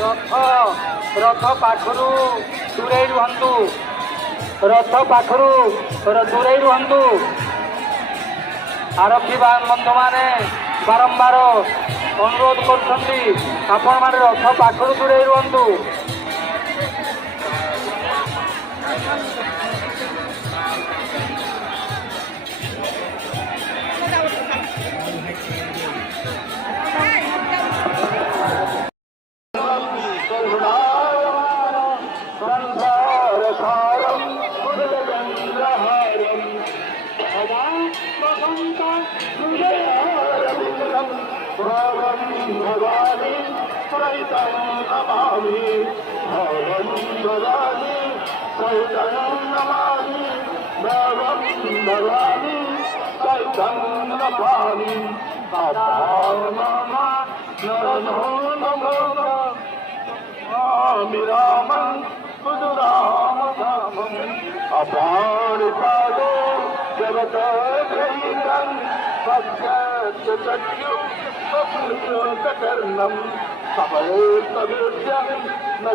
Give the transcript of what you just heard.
ରଥ ରଥ ପାଖରୁ ଦୂରେଇ ରୁହନ୍ତୁ। ରଥ ପାଖରୁ ଦୂରେଇ ରୁହନ୍ତୁ। ଆରକ୍ଷୀ ବନ୍ଧୁମାନେ ବାରମ୍ବାର ଅନୁରୋଧ କରୁଛନ୍ତି ଆପଣମାନେ ରଥ ପାଖରୁ ଦୂରେଇ ରୁହନ୍ତୁ। भवानी सहितं नमामि भवं भवानी सहितं नमामि भवं भवानी सहितं नमामि अपाममा नरो नमो नमामि रामं सुराम रामम् अपाणिपादो जगतग्रहीतं भक्तचक्षु कर्णम सबल न